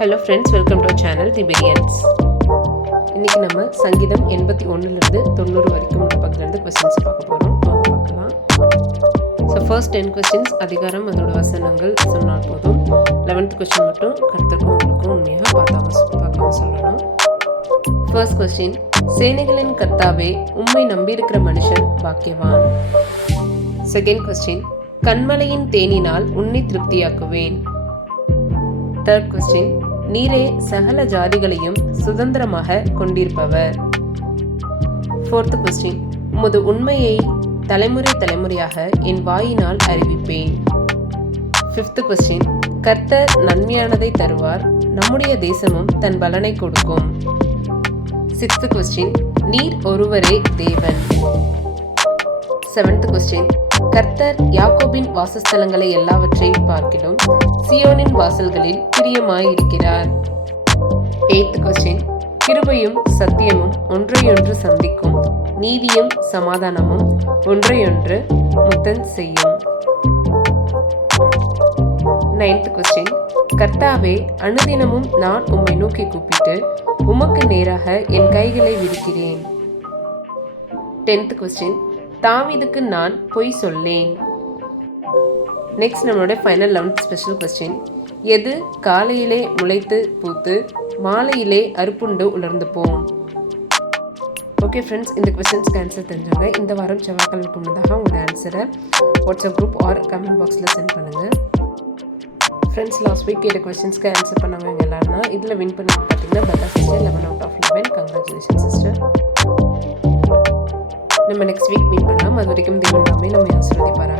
Hello friends welcome to channel the Priyans இன்றைக்கி நம்ம சங்கீதம் எண்பத்தி ஒன்றுலேருந்து தொண்ணூறு வரைக்கும் உள்ள பக்கத்துலேருந்து கொஸ்டின்ஸ் பார்க்க போகிறோம் பார்க்கலாம். ஸோ ஃபர்ஸ்ட் டென் கொஸ்டின்ஸ் அதிகாரம் அதோட வசனங்கள் சொன்னால் போதும். லெவன்த் கொஸ்டின் மட்டும் கருத்துக்கும் உங்களுக்கும் உண்மையாக பார்த்தாம பார்க்காம சொல்லணும். ஃபர்ஸ்ட் கொஸ்டின் சேனைகளின் கர்த்தாவே உண்மை நம்பியிருக்கிற மனுஷன் பாக்கியவான். செகண்ட் கொஸ்டின் கண்மலையின் தேனினால் உன்னை திருப்தியாக்குவேன். தேர்ட் கொஸ்டின் நீரே சகல ஜாதிகளையும் சுதந்திரமாக கொண்டிருப்பவர். ஃபோர்த் கொஸ்டின் உமது உண்மையை தலைமுறை தலைமுறையாக என் வாயினால் அறிவிப்பேன். ஃபிஃப்த் கொஸ்டின் கர்த்தர் நன்மையானதை தருவார் நம்முடைய தேசமும் தன் பலனை கொடுக்கும். சிக்ஸ்த் கொஸ்டின் நீர் ஒருவரே தேவன். செவன்த் கொஸ்டின் கர்த்தர் யாக்கோபின் வாசஸ்தலங்களை எல்லாவற்றையும் பார்க்கிலும் சியோனின் வாசல்களில் பிரியமாயிருக்கிறார். எய்த் கொஸ்டின் கிருபையும் சத்தியமும் ஒன்றையொன்று சந்திக்கும். நீதியும் சமாதானமும் ஒன்றையொன்று முத்தன் செய்யும். நைன்த் கொஸ்டின் கர்த்தாவே அனுதினமும் நான் உம்மை நோக்கி கூப்பிட்டு உமக்கு நேராக என் கைகளை விரிக்கிறேன். டென்த் கொஸ்டின் தாவிதுக்கு நான் பொய் சொல்லேன். நெக்ஸ்ட் நம்மளோட ஃபைனல் லெவன்த் ஸ்பெஷல் கொஸ்டின் எது காலையிலே முளைத்து பூத்து மாலையிலே அறுப்புண்டு உலர்ந்து போம்? ஓகே ஃப்ரெண்ட்ஸ் இந்த கொஸ்டின்ஸ்க்கு ஆன்சர் தெரிஞ்சாங்க இந்த வாரம் செவ்வாய்க்கிழமைக்கு முன்னதாக உங்களோட ஆன்சரை வாட்ஸ்அப் குரூப் ஆர் கமெண்ட் பாக்ஸில் சென்ட் பண்ணுங்கள் ஃப்ரெண்ட்ஸ் லாஸ்ட் வீக் கேட்ட கொஸ்டின்ஸ்க்கு ஆன்சர் பண்ணவங்க எல்லாருன்னா இதில் வின் பண்ணி பார்த்தீங்கன்னா பெட்டர் லெவன் அவுட் ஆஃப் நம்ம நெக்ஸ்ட் வீக் மீட் பண்ணலாம். அது வரைக்கும் தேவன் நாமே நம்ம ஆசிர்வதிப்பாராக